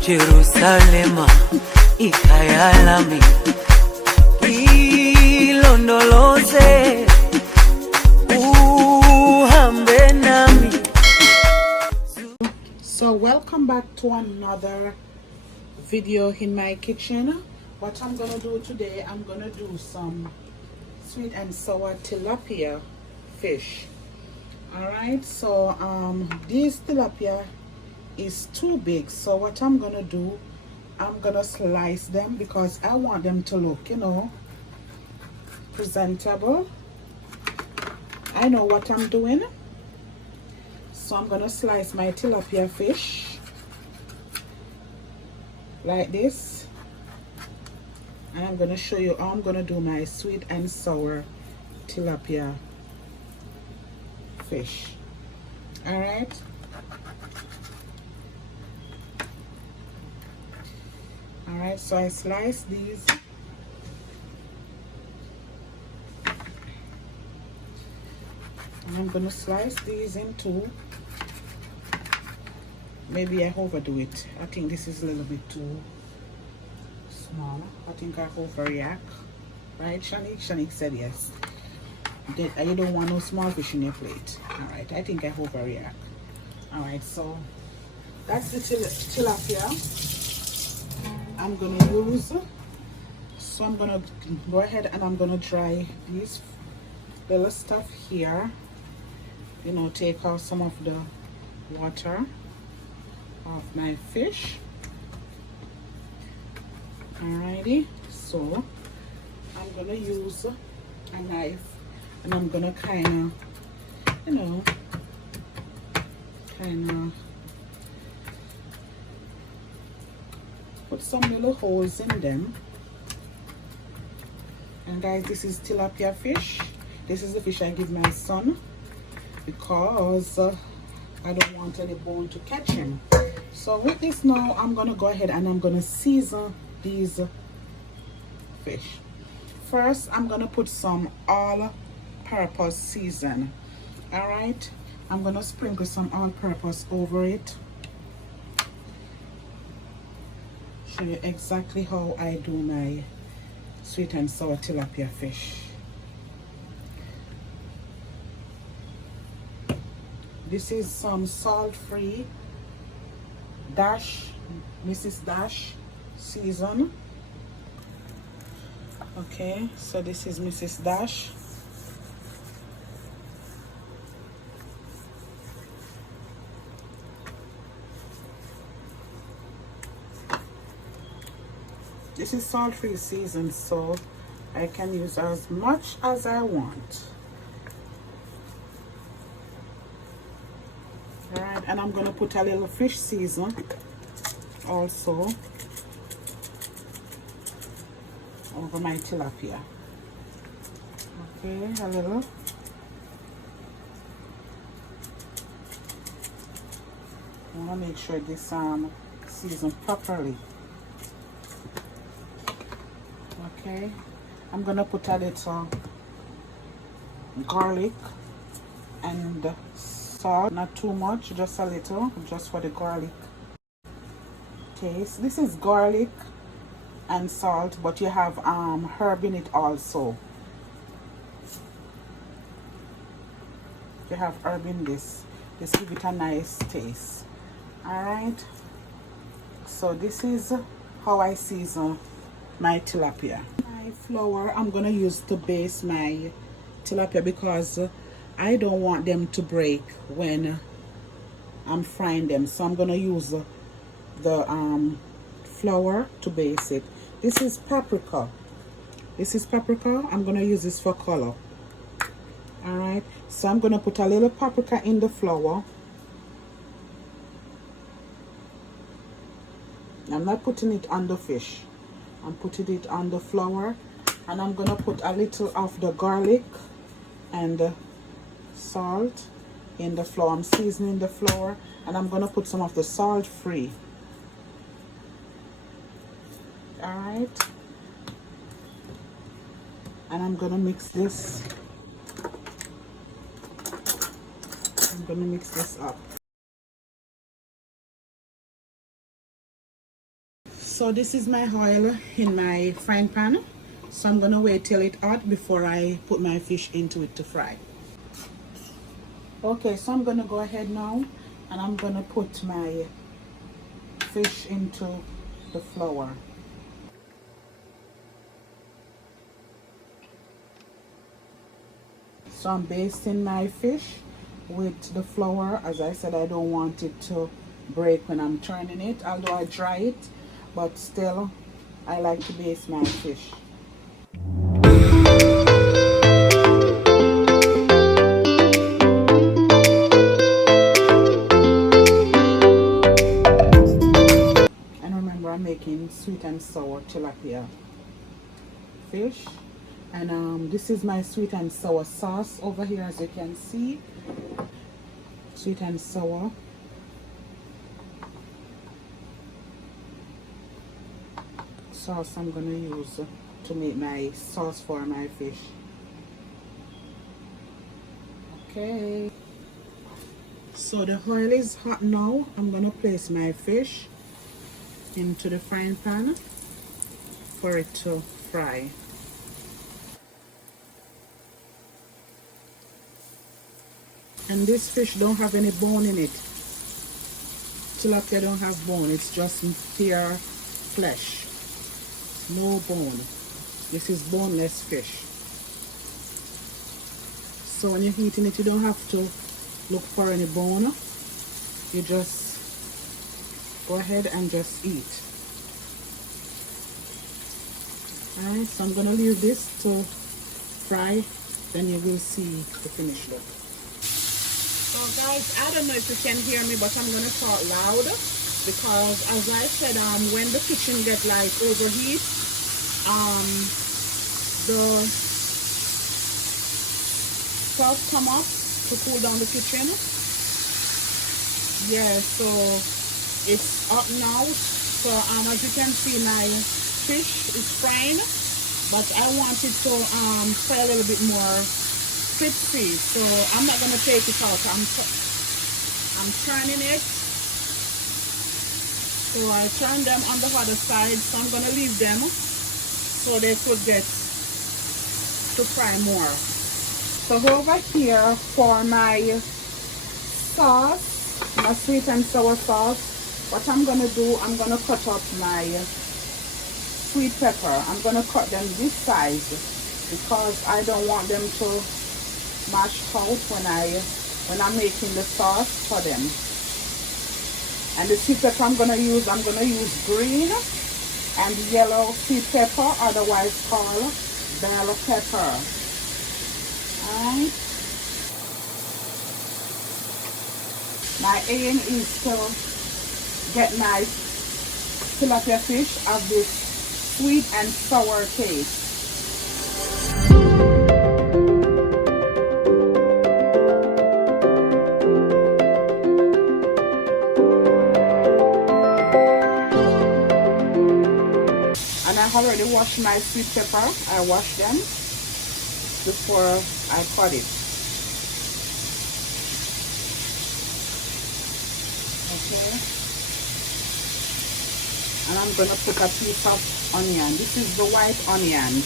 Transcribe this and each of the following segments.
Jerusalema ikhaya lami ilondoloze uhambe nami. So welcome back to another video in my kitchen. What I'm gonna do today, I'm gonna do some sweet and sour tilapia fish. Alright, so this tilapia is too big, so what I'm gonna do, I'm gonna slice them because I want them to look, you know, presentable. I know what I'm doing. So I'm gonna slice my tilapia fish like this, and I'm gonna show you how I'm gonna do my sweet and sour tilapia fish. All right. All right, so I slice these. And I'm gonna slice these in two. Maybe I overdo it. I think this is a little bit too small. I think I overreact. Right, Shanique? Shanique said yes. You don't want no small fish in your plate. Alright, I think I overreact. Alright, so that's the tilapia I'm gonna use. So I'm gonna go ahead and I'm gonna dry these little stuff here. You know, take out some of the water off my fish. Alrighty, so I'm gonna use a knife and I'm gonna kind of, you know, put some little holes in them. And guys, this is tilapia fish. This is the fish I give my son because I don't want any bone to catch him. So with this now, I'm gonna go ahead and I'm gonna season these fish. First, I'm gonna put some all-purpose season. All right, I'm gonna sprinkle some all-purpose over it. Show you exactly how I do my sweet and sour tilapia fish. This is some salt-free Dash, Mrs. Dash season. Okay, so this is Mrs. Dash. This is salt-free season, so I can use as much as I want. Alright, and I'm gonna put a little fish season also over my tilapia. Okay, a little. I want to make sure this seasoned properly. Okay, I'm gonna put a little garlic and salt, not too much, just a little, just for the garlic taste. This is garlic and salt, but you have herb in it also. You have herb in this. This give it a nice taste. All right. So this is how I season my tilapia. My flour I'm gonna use to base my tilapia because I don't want them to break when I'm frying them. So I'm gonna use the flour to base it. This is paprika. This is paprika. I'm gonna use this for color. All right. So I'm gonna put a little paprika in the flour. I'm not putting it on the fish. I'm putting it on the flour, and I'm gonna put a little of the garlic and the salt in the flour. I'm seasoning the flour, and I'm gonna put some of the salt free. All right, and I'm gonna mix this. I'm gonna mix this up. So this is my oil in my frying pan. So I'm gonna wait till it hot before I put my fish into it to fry. Okay, so I'm gonna go ahead now and I'm gonna put my fish into the flour. So I'm basting my fish with the flour. As I said, I don't want it to break when I'm turning it, although I dry it, but still I like to baste my fish. And remember, I'm making sweet and sour tilapia fish. And this is my sweet and sour sauce over here, as you can see. Sweet and sour. Sauce I'm going to use to make my sauce for my fish. Okay. So the oil is hot now. I'm going to place my fish into the frying pan for it to fry. And this fish don't have any bone in it. Tilapia don't have bone, it's just pure flesh. No bone. This is boneless fish. So when you're eating it, you don't have to look for any bone. You just go ahead and just eat. Alright, so I'm gonna leave this to fry, then you will see the finished look. So guys, I don't know if you can hear me, but I'm gonna talk loud because, as I said, when the kitchen get like overheat, the stuff come up to cool down the kitchen. Yeah, so it's up now. So as you can see, my fish is frying, but I want it to fry a little bit more crispy, so I'm not gonna take it out. I'm turning it. So I turn them on the other side, so I'm gonna leave them so they could get to fry more. So over here for my sauce, my sweet and sour sauce, what I'm gonna do, I'm gonna cut up my sweet pepper. I'm gonna cut them this size because I don't want them to mash out when I'm making the sauce for them. And the sweet pepper I'm gonna use green and yellow sweet pepper, otherwise called bell pepper. Alright. My aim is to get my tilapia fish of this sweet and sour taste. I already washed my sweet pepper. I washed them before I cut it. Okay. And I'm going to put a piece of onion. This is the white onion.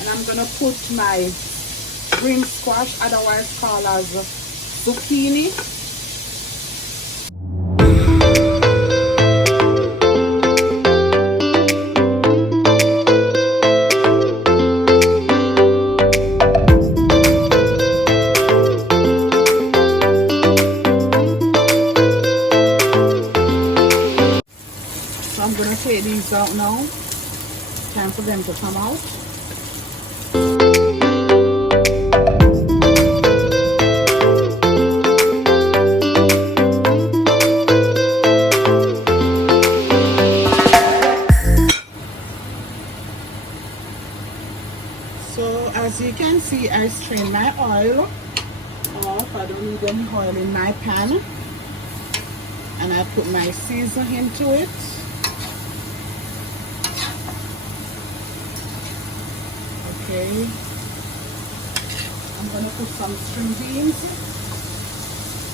And I'm going to put my green squash, otherwise called as zucchini. Take these out now. Time for them to come out. So as you can see, I strain my oil off. I don't need any oil in my pan. And I put my seasoning into it. Okay, I'm going to put some string beans.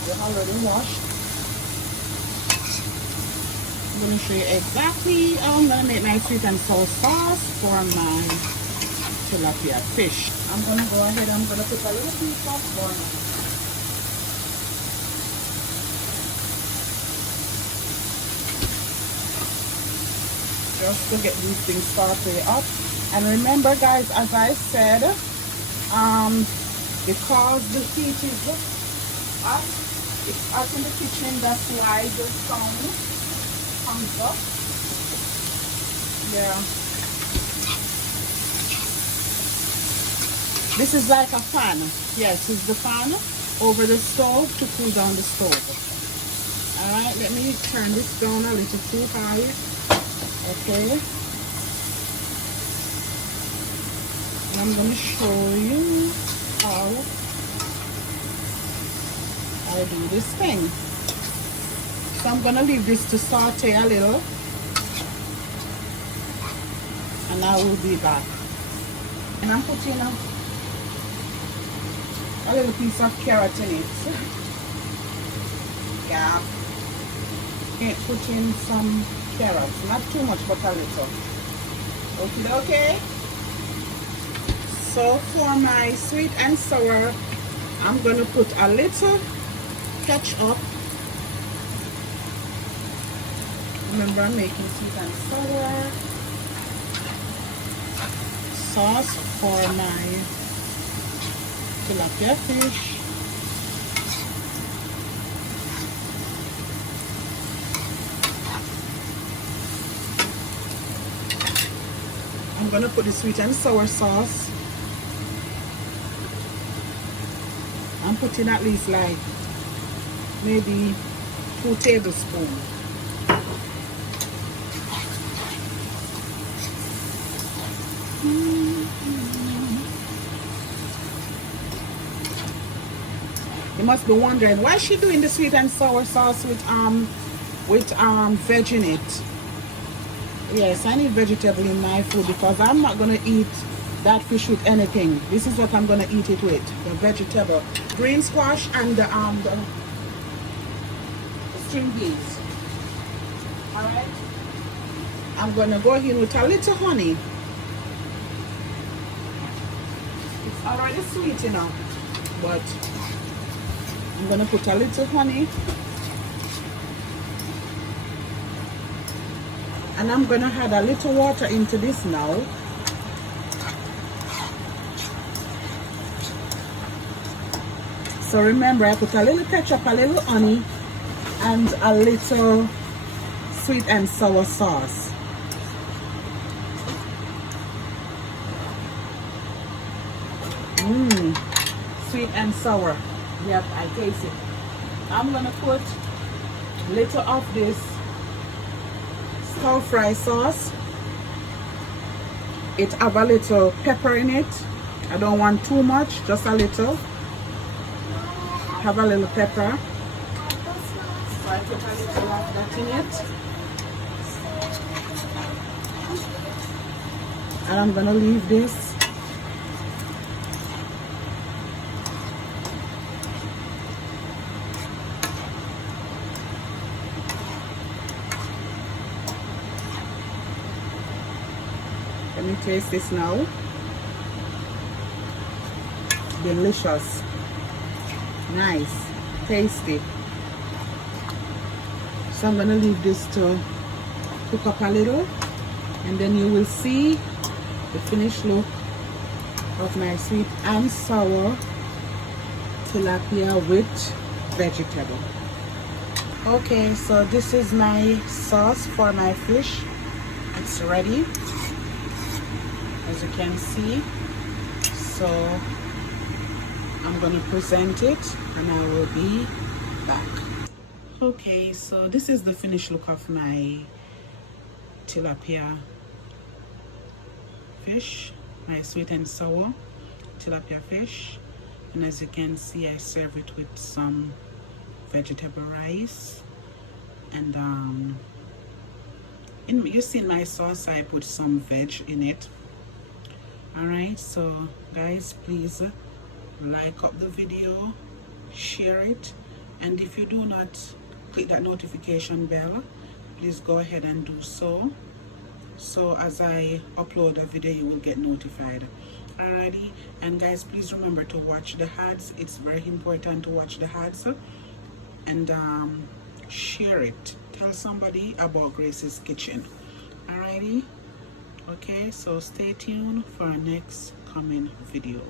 They're already washed. I'm going to show you exactly how I'm going to make my sweet and sour sauce for my tilapia fish. I'm going to go ahead, I'm going to put a little piece of butter. Just to get these things sauteed up. And remember guys, as I said, because the heat is hot, it's hot in the kitchen, that's why the sound comes up. Yeah. This is like a fan. Yes, it's the fan over the stove to cool down the stove. Alright, let me turn this down a little too high. Okay. And I'm going to show you how I do this thing. So I'm going to leave this to saute a little. And I will be back. And I'm putting a little piece of carrot in it. Yeah. And put in some carrots. Not too much, but a little. Okay. So for my sweet and sour, I'm going to put a little ketchup. Remember, I'm making sweet and sour sauce for my tilapia fish. I'm going to put the sweet and sour sauce. I'm putting at least like maybe 2 tablespoons. You must be wondering why is she doing the sweet and sour sauce with veg in it. Yes, I need vegetable in my food because I'm not going to eat that fish with anything. This is what I'm going to eat it with, the vegetable. Green squash and the string beans. Alright. I'm going to go in with a little honey. It's already sweet enough, but I'm going to put a little honey. And I'm going to add a little water into this now. So remember, I put a little ketchup, a little honey, and a little sweet and sour sauce. Sweet and sour. Yep, I taste it. I'm going to put a little of this stir fry sauce. It have a little pepper in it. I don't want too much, just a little. Have a little pepper. So I put a little of that in it. And I'm gonna leave this. Let me taste this now. Delicious. Nice. Tasty. So I'm going to leave this to cook up a little. And then you will see the finished look of my sweet and sour tilapia with vegetable. Okay, so this is my sauce for my fish. It's ready, as you can see. So I'm going to present it and I will be back. Okay, so this is the finished look of my tilapia fish, my sweet and sour tilapia fish. And as you can see, I serve it with some vegetable rice. And you see in my sauce, I put some veg in it. Alright, so guys, please like up the video, share it, And if you do not click that notification bell, please go ahead and do so. So as I upload a video, you will get notified. Alrighty, and guys, please remember to watch the ads. It's very important to watch the ads, and share it. Tell somebody about Grace's Kitchen. Alrighty, okay, so stay tuned for our next coming video.